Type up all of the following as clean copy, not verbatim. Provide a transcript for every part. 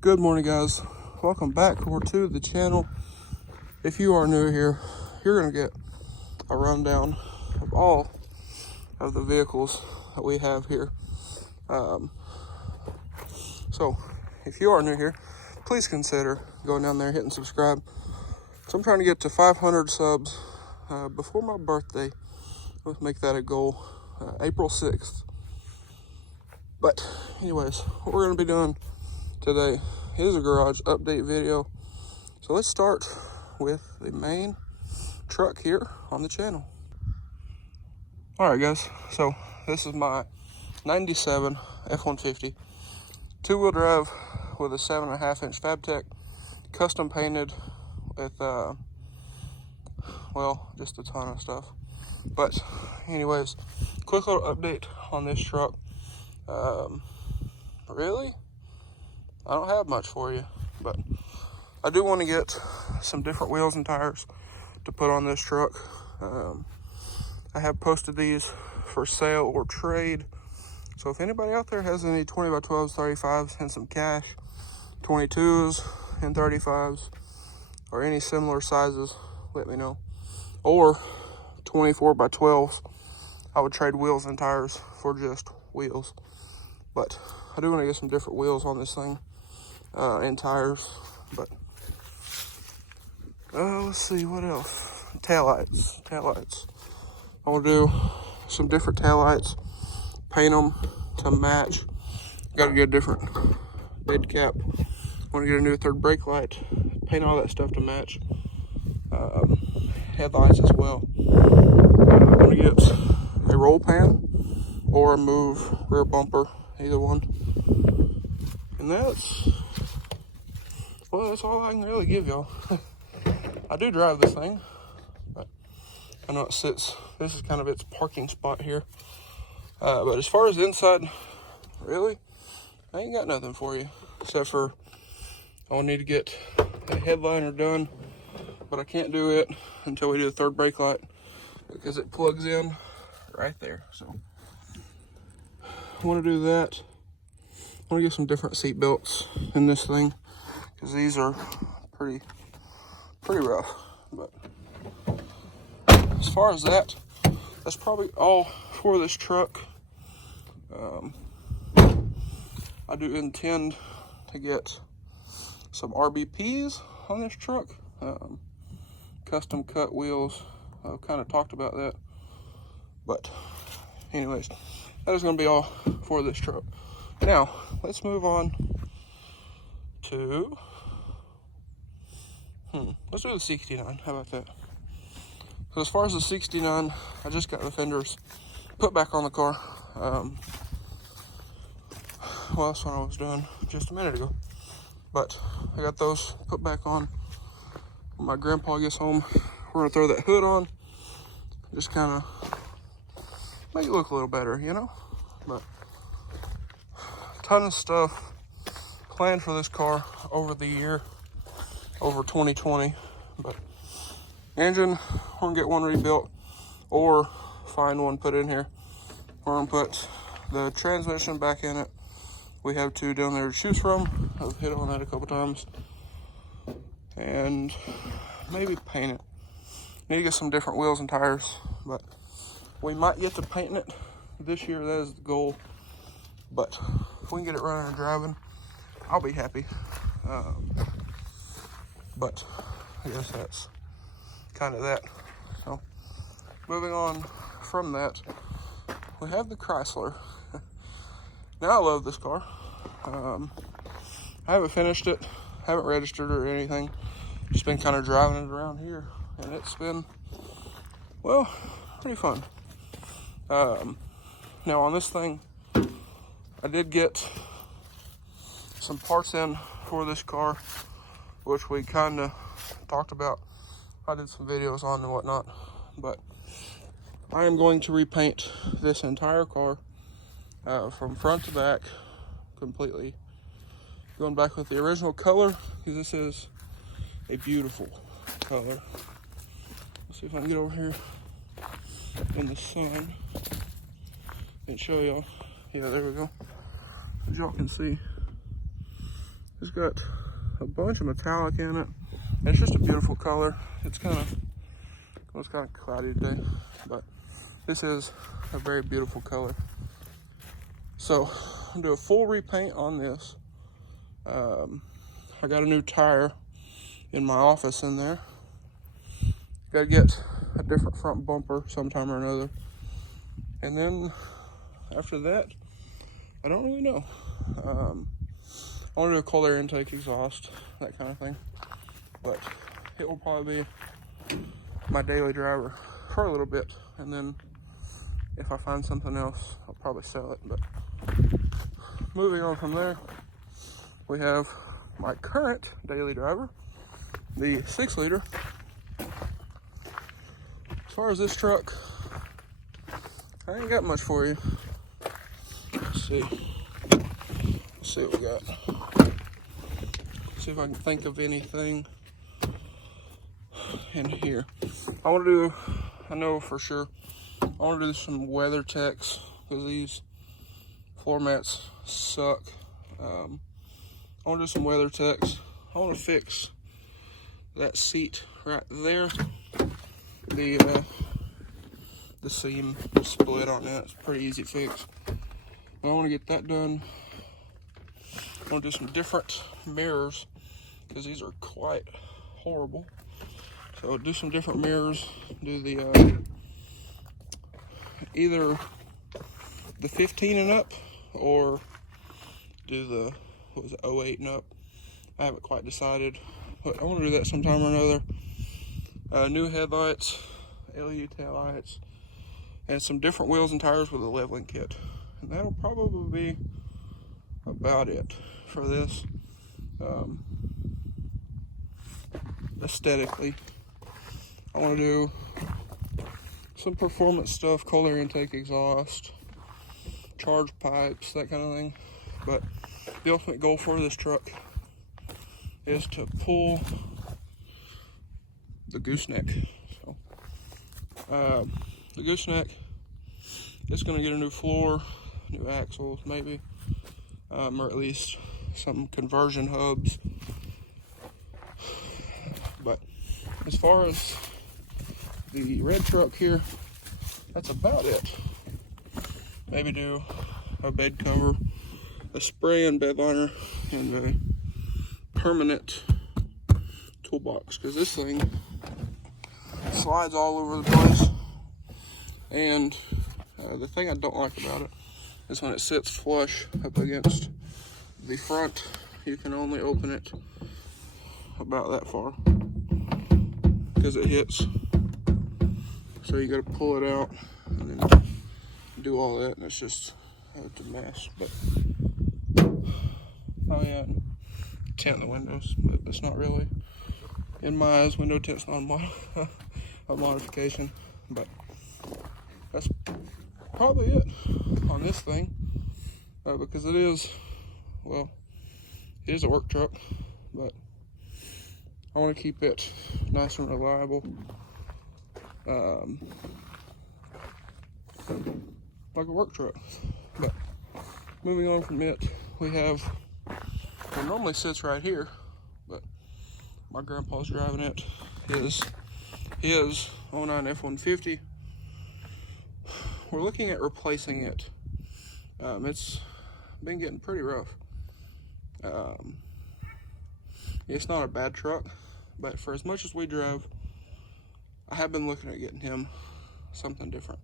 Good morning, guys. Welcome back to the channel. If you are new here, you're going to get a rundown of all of the vehicles that we have here. So if you are new here, please consider going down there, hitting subscribe. So I'm trying to get to 500 subs before my birthday. Let's make that a goal, April 6th. But anyways, what we're going to be doing today is a garage update video. So let's start with the main truck here on the channel. Alright guys, so this is my 97 F-150 two-wheel drive with a 7.5 inch FabTech, custom painted with well, just a ton of stuff. But anyways, quick little update on this truck. Really, I don't have much for you, but I do want to get some different wheels and tires to put on this truck. I have posted these for sale or trade. So if anybody out there has any 20x12s, 35s, and some cash, 22s and 35s, or any similar sizes, let me know. Or 24x12s, I would trade wheels and tires for just wheels. But I do want to get some different wheels on this thing and tires. But let's see, what else? Taillights. I want to do some different taillights, paint them to match. Got to get a different bed cap. Want to get a new third brake light, paint all that stuff to match. Headlights as well. I want to get a roll pan or a move rear bumper, either one. And that's all I can really give y'all. I do drive this thing, but I know it sits, this is kind of its parking spot here. But as far as the inside, really, I ain't got nothing for you, except for I will need to get a headliner done, but I can't do it until we do the third brake light because it plugs in right there. So I want to do that. I want to get some different seat belts in this thing because these are pretty rough. But as far as that, that's probably all for this truck. I do intend to get some RBPs on this truck, custom cut wheels. I've kind of talked about that, but anyways, that is going to be all for this truck. Now let's move on to let's do the 69. How about that? So as far as the 69, I just got the fenders put back on the car. Well, that's what I was doing just a minute ago. But I got those put back on. When my grandpa gets home, we're gonna throw that hood on. Just kind of make it look a little better, you know? But a ton of stuff planned for this car over the year, over 2020. But engine, we're gonna get one rebuilt or find one put in here. We're gonna put the transmission back in it. We have two down there to choose from. I've hit on that a couple times. And maybe paint it. Need to get some different wheels and tires, but we might get to painting it this year. That is the goal. But if we can get it running and driving, I'll be happy. But I guess that's kind of that. So moving on from that, we have the Chrysler. Now I love this car. I haven't finished it, haven't registered or anything. Just been kind of driving it around here, and it's been, well, pretty fun. Now on this thing, I did get some parts in for this car, which we kind of talked about. I did some videos on and whatnot, but I am going to repaint this entire car from front to back completely. Going back with the original color, because this is a beautiful color. Let's see if I can get over here in the sun and show y'all. Yeah, there we go. As y'all can see, It's got a bunch of metallic in it. And it's just a beautiful color. It's kind of cloudy today, but this is a very beautiful color. So I'm gonna do a full repaint on this. I got a new tire in my office in there. Got to get a different front bumper sometime or another. And then after that, I don't really know. I want to do a cold air intake exhaust, that kind of thing. But it will probably be my daily driver for a little bit. And then if I find something else, I'll probably sell it. But moving on from there, we have my current daily driver, the 6-liter. As far as this truck, I ain't got much for you. Let's see what we got. See if I can think of anything in here. I know for sure, I want to do some weather techs because these floor mats suck. I want to do some weather techs. I want to fix that seat right there. The seam split on that. It's a pretty easy fix. I want to get that done. I want to do some different mirrors because these are quite horrible. So do some different mirrors. Do the either the 15 and up or do the 08 and up. I haven't quite decided, but I want to do that sometime or another. New headlights, LED tail lights, and some different wheels and tires with a leveling kit. And that'll probably be about it for this. Aesthetically, I want to do some performance stuff, cold air intake exhaust, charge pipes, that kind of thing. But the ultimate goal for this truck is to pull the gooseneck. So, the gooseneck is going to get a new floor, new axles maybe, or at least some conversion hubs. But as far as the red truck here, that's about it. Maybe do a bed cover, a spray and bed liner, and a permanent toolbox, because this thing slides all over the place. And the thing I don't like about it is when it sits flush up against the front, you can only open it about that far because it hits. So you got to pull it out and then do all that, and it's just it's a mess. But oh yeah, tint the windows, but it's not really, in my eyes, window tint's not a modification. But that's probably it on this thing, because it is a work truck, but I want to keep it nice and reliable, like a work truck. But moving on from it, we have what normally sits right here, but my grandpa's driving it. His 09 F-150. We're looking at replacing it. It's been getting pretty rough. It's not a bad truck, but for as much as we drove, I have been looking at getting him something different.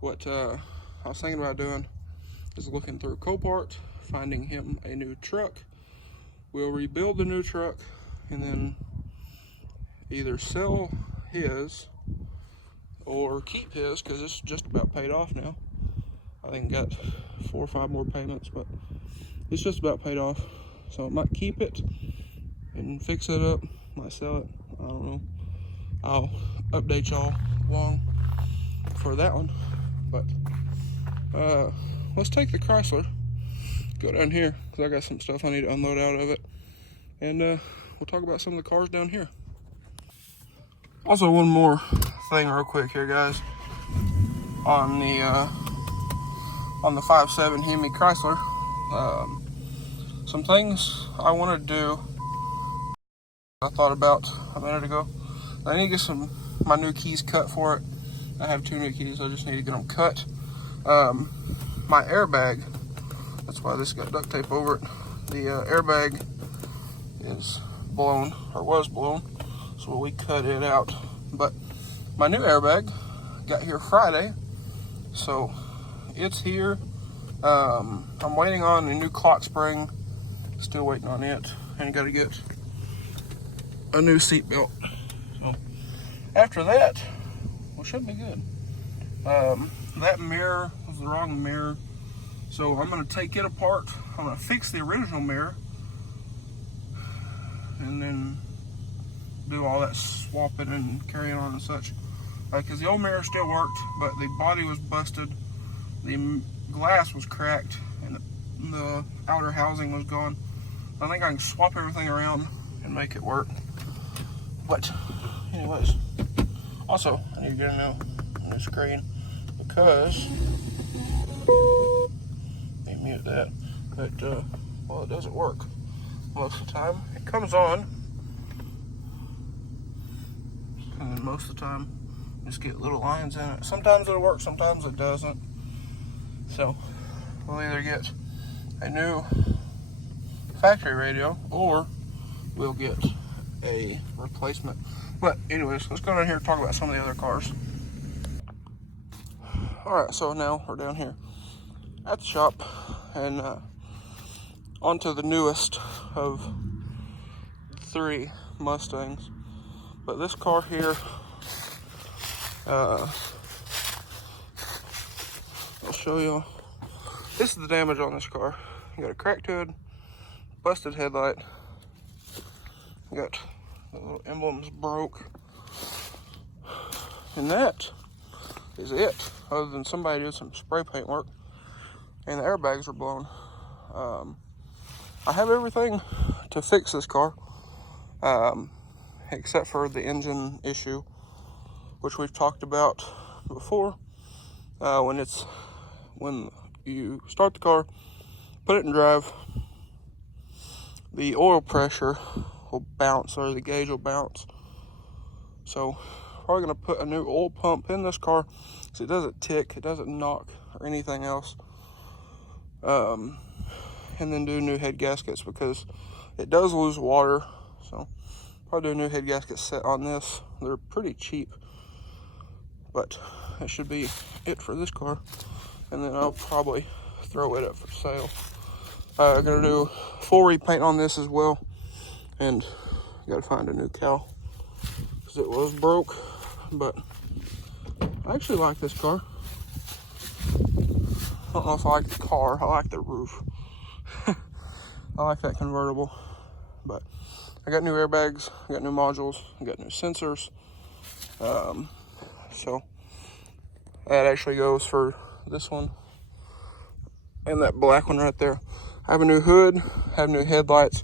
What I was thinking about doing is looking through Copart, finding him a new truck. We'll rebuild the new truck and then either sell his or keep his, because it's just about paid off now. I think got 4 or 5 more payments, but it's just about paid off. So I might keep it and fix it up, might sell it, I don't know. I'll update y'all along for that one. But let's take the Chrysler, go down here, because I got some stuff I need to unload out of it, and we'll talk about some of the cars down here. Also, one more thing real quick here, guys. On the 5.7 Hemi Chrysler, some things I want to do. I thought about a minute ago. I need to get my new keys cut for it. I have 2 new keys. I just need to get them cut. My airbag. That's why this got duct tape over it. The airbag is blown, or was blown, so we cut it out. But my new airbag got here Friday, so it's here. I'm waiting on a new clock spring. Still waiting on it, and got to get a new seat belt. So after that, we should be good. That mirror was the wrong mirror, so I'm going to take it apart. I'm going to fix the original mirror, and then do all that swapping and carrying on and such. Because the old mirror still worked, but the body was busted, the glass was cracked, and the outer housing was gone. I think I can swap everything around and make it work. But anyways, also I need to get a new screen, because let me mute that. But well, it doesn't work most of the time. It comes on, and then most of the time just get little lines in it. Sometimes it'll work, sometimes it doesn't. So we'll either get a new factory radio or we'll get a replacement. But anyways, let's go down here and talk about some of the other cars. Alright, so now we're down here at the shop, and onto the newest of 3 Mustangs. But this car here, I'll show you. This is the damage on this car. You got a cracked hood, busted headlight, you got the little emblems broke, and that is it, other than somebody did some spray paint work, and the airbags are blown. I have everything to fix this car, except for the engine issue, which we've talked about before. When you start the car, put it in drive, the oil pressure will bounce, or the gauge will bounce. So probably gonna put a new oil pump in this car so it doesn't tick, it doesn't knock or anything else. And then do new head gaskets, because it does lose water. So probably do a new head gasket set on this. They're pretty cheap, but that should be it for this car. And then I'll probably throw it up for sale. I'm gonna do full repaint on this as well, and gotta find a new cowl because it was broke. But I actually like this car. I don't know if I like the car, I like the roof. I like that convertible. But I got new airbags, I got new modules, I got new sensors. So that actually goes for this one and that black one right there. I have a new hood, I have new headlights.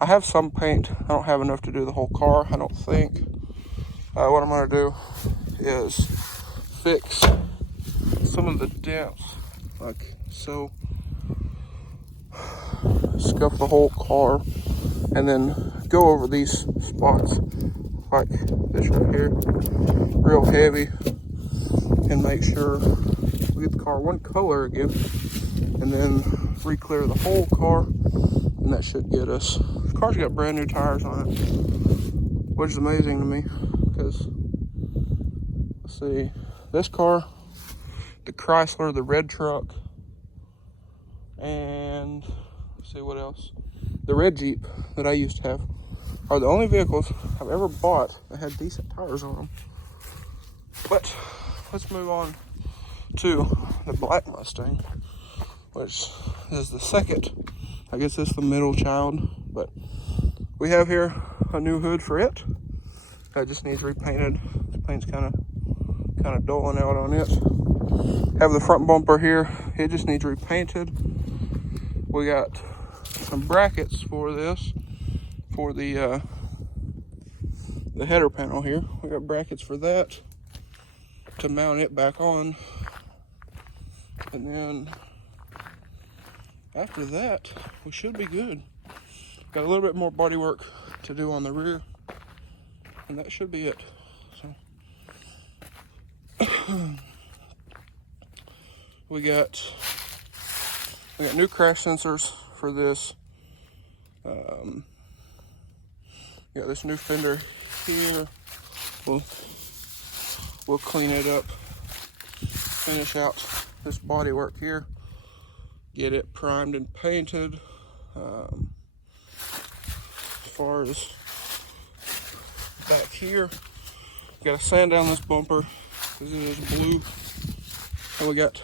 I have some paint. I don't have enough to do the whole car, I don't think. What I'm gonna do is fix some of the dents, like so. Scuff the whole car, and then go over these spots, like this right here, real heavy, and make sure we get the car one color again, and then re-clear the whole car, and that should get us. The car's got brand new tires on it, which is amazing to me, because let's see, this car, the Chrysler, the red truck, and let's see what else, the red Jeep that I used to have, are the only vehicles I've ever bought that had decent tires on them. But let's move on to the black Mustang, which is the second. I guess it's the middle child, but we have here a new hood for it. That just needs repainted. The paint's kind of dulling out on it. Have the front bumper here. It just needs repainted. We got some brackets for this, for the header panel here. We got brackets for that to mount it back on, and then after that, we should be good. Got a little bit more body work to do on the rear, and that should be it. So we got new crash sensors for this. Got this new fender here. We'll clean it up, finish out this body work here, get it primed and painted. As far as back here, got to sand down this bumper because it is blue, and we got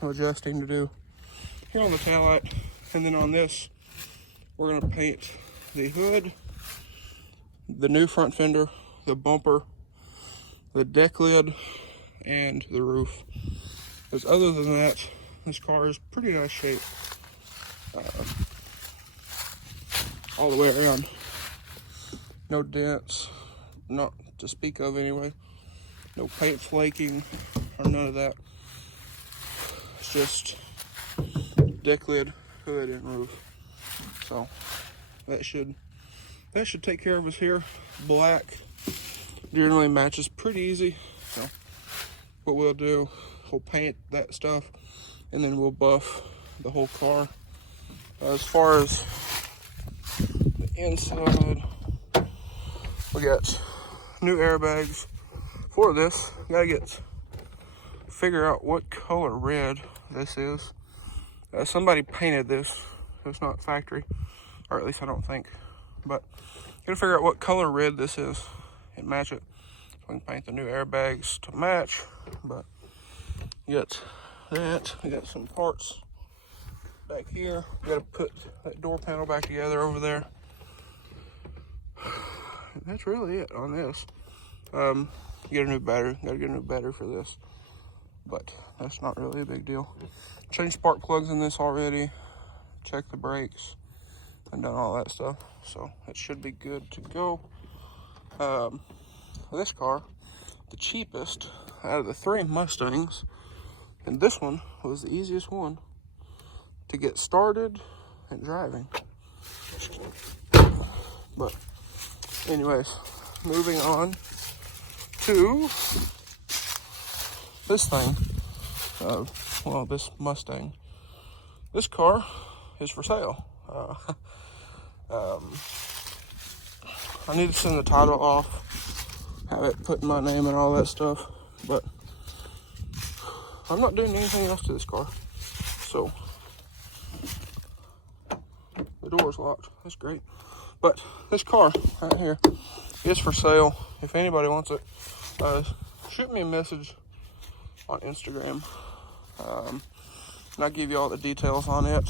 some adjusting to do here on the taillight. And then on this, we're going to paint the hood, the new front fender, the bumper, the deck lid, and the roof. Because other than that, this car is pretty nice shape all the way around. No dents, not to speak of anyway. No paint flaking or none of that. It's just deck lid, hood, and roof. So that should take care of us here. Black generally matches pretty easy. So what we'll do, we'll paint that stuff, and then we'll buff the whole car. As far as the inside, we got new airbags for this. Gotta figure out what color red this is. Somebody painted this. It's not factory, or at least I don't think. But gotta figure out what color red this is and match it. So we can paint the new airbags to match. But you got that. We got some parts back here. We gotta put that door panel back together over there. That's really it on this. Get a new battery. Gotta get a new battery for this, but that's not really a big deal. Changed spark plugs in this already. Check the brakes and done all that stuff, so it should be good to go. This car, the cheapest out of the 3 Mustangs, and this one was the easiest one to get started and driving. But anyways, moving on to this thing. This Mustang. This car is for sale. I need to send the title off, have it put in my name and all that stuff, but I'm not doing anything else to this car. So the door's locked. That's great. But this car right here is for sale. If anybody wants it, shoot me a message on Instagram, and I'll give you all the details on it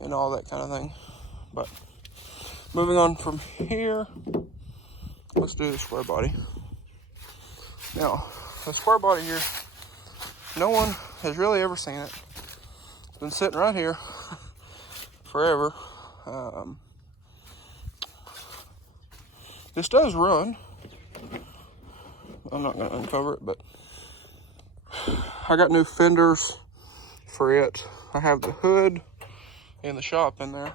and all that kind of thing. But moving on from here, let's do the square body. Now, the square body here, no one has really ever seen it. It's been sitting right here forever. This does run. I'm not going to uncover it, but I got new fenders for it. I have the hood in the shop in there.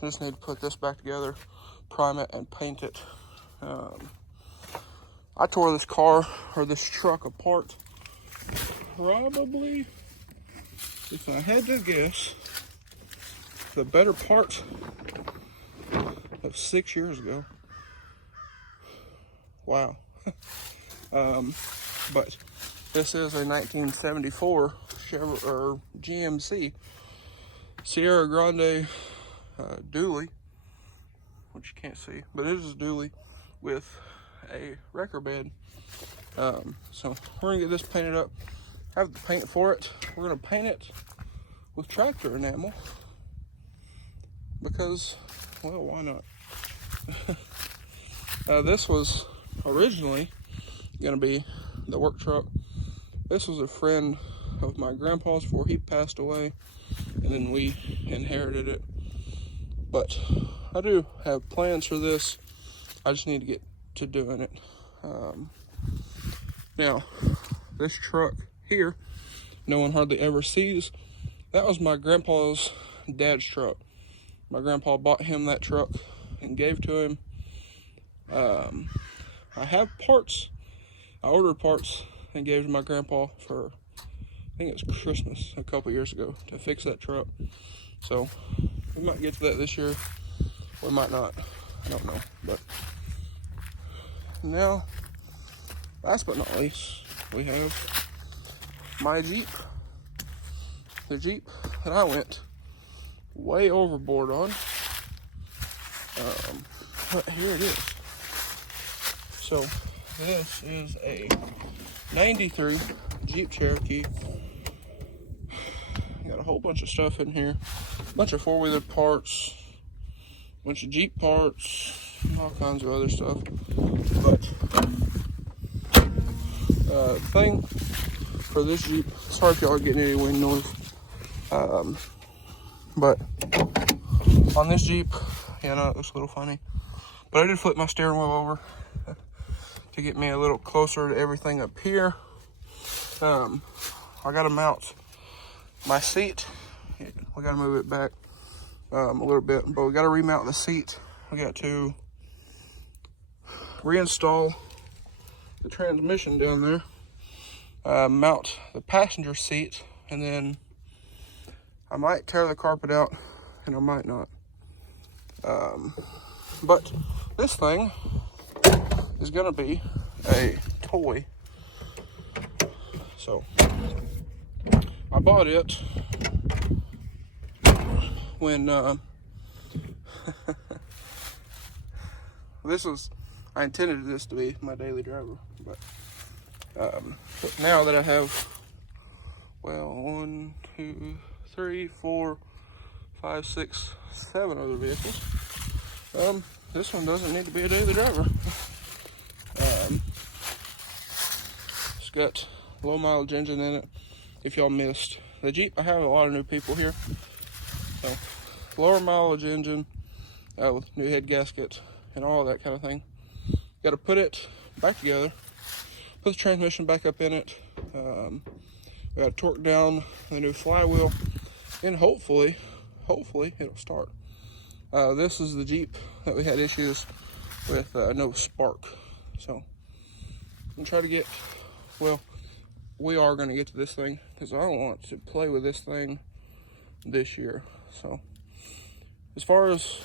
Just need to put this back together, prime it, and paint it. I tore this car, or this truck, apart probably, if I had to guess, the better part of 6 years ago. Wow. But this is a 1974 GMC Sierra Grande dually, which you can't see, but it is a dually with a wrecker bed. So we're gonna get this painted up, have the paint for it. We're gonna paint it with tractor enamel because, well, why not? This was originally gonna be the work truck. This was a friend of my grandpa's before he passed away, and then we inherited it. But I do have plans for this. I just need to get to doing it. Now, this truck here, no one hardly ever sees. that was my grandpa's dad's truck. My grandpa bought him that truck and gave to him. I have parts. I ordered parts and gave to my grandpa for, I think it was Christmas a couple years ago, to fix that truck. So we might get to that this year. We might not. I don't know. But now, last but not least, we have my Jeep. The Jeep that I went way overboard on. But here it is. So this is a 93 Jeep Cherokee. Got a whole bunch of stuff in here. A bunch of four-wheeler parts. A bunch of Jeep parts. All kinds of other stuff. But the thing for this Jeep, sorry if y'all are getting any wind noise. But on this Jeep, yeah, no, it looks a little funny. But I did flip my steering wheel over to get me a little closer to everything up here. I gotta mount my seat. We gotta move it back a little bit, but we gotta remount the seat. We got to reinstall the transmission down there, mount the passenger seat, and then I might tear the carpet out and I might not. But this thing is gonna be a toy. So I bought it when I intended this to be my daily driver, but now that I have, well, 1, 2, 3, 4, 5, 6, 7 other vehicles, this one doesn't need to be a daily driver. It's got low mileage engine in it. If y'all missed the Jeep, I have a lot of new people here. So lower mileage engine with new head gasket and all that kind of thing. Got to put it back together, put the transmission back up in it. We got to torque down the new flywheel, and hopefully it'll start. This is the Jeep that we had issues with no spark. So I'm gonna try to get, well, we are gonna get to this thing because I don't want to play with this thing this year. So as far as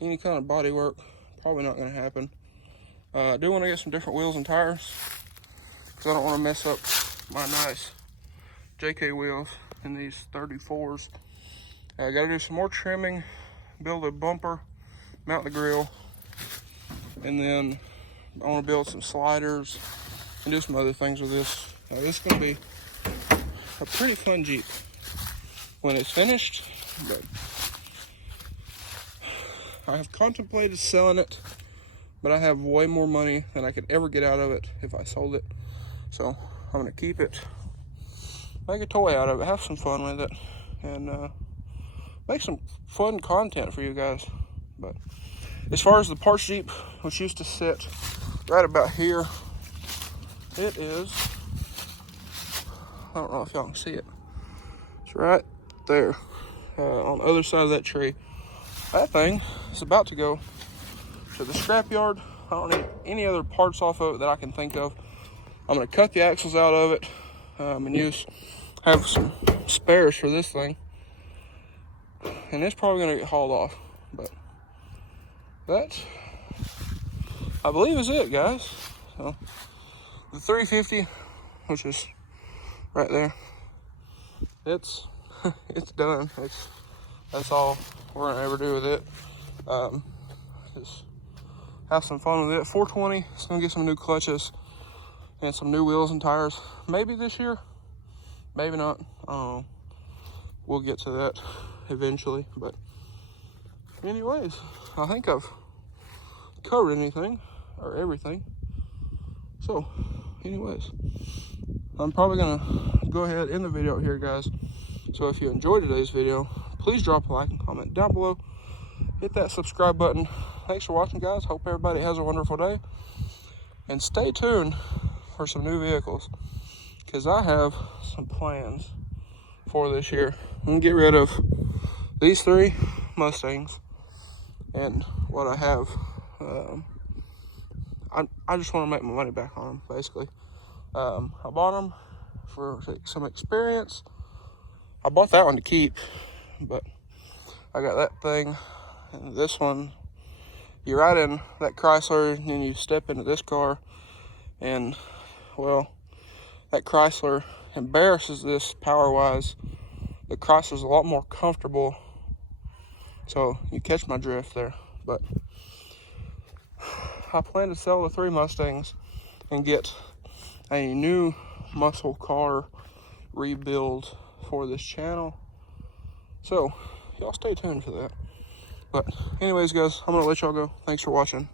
any kind of body work, probably not gonna happen. I do want to get some different wheels and tires because I don't want to mess up my nice JK wheels in these 34s. I gotta do some more trimming, build a bumper, mount the grill, and then I want to build some sliders and do some other things with this. This is going to be a pretty fun Jeep when it's finished, but I have contemplated selling it, but I have way more money than I could ever get out of it if I sold it. So I'm going to keep it, make a toy out of it, have some fun with it, and make some fun content for you guys. But as far as the parts Jeep, which used to sit right about here, it is, I don't know if y'all can see it, it's right there on the other side of that tree. That thing is about to go to the scrapyard. I don't need any other parts off of it that I can think of. I'm going to cut the axles out of it and have some spares for this thing, and it's probably going to get hauled off. But that, I believe, is it, guys. So the 350, which is right there, it's done. That's all we're gonna ever do with it. Just have some fun with it. 420, it's gonna get some new clutches and some new wheels and tires. Maybe this year, maybe not. I don't know. We'll get to that eventually. But anyways, I think I've covered everything. So anyways, I'm probably gonna go ahead and end the video here, guys. So if you enjoyed today's video, please drop a like and comment down below. Hit that subscribe button. Thanks for watching, guys. Hope everybody has a wonderful day, and stay tuned for some new vehicles, because I have some plans for this year. I'm gonna get rid of these 3 Mustangs and what I have. I just want to make my money back on them, basically. I bought them for some experience. I bought that one to keep, but I got that thing. And this one, you ride in that Chrysler and then you step into this car, and well, that Chrysler embarrasses this power-wise. The Chrysler's a lot more comfortable, so you catch my drift there. But I plan to sell the 3 Mustangs and get a new muscle car rebuild for this channel. So y'all stay tuned for that. But anyways, guys, I'm gonna let y'all go. Thanks for watching.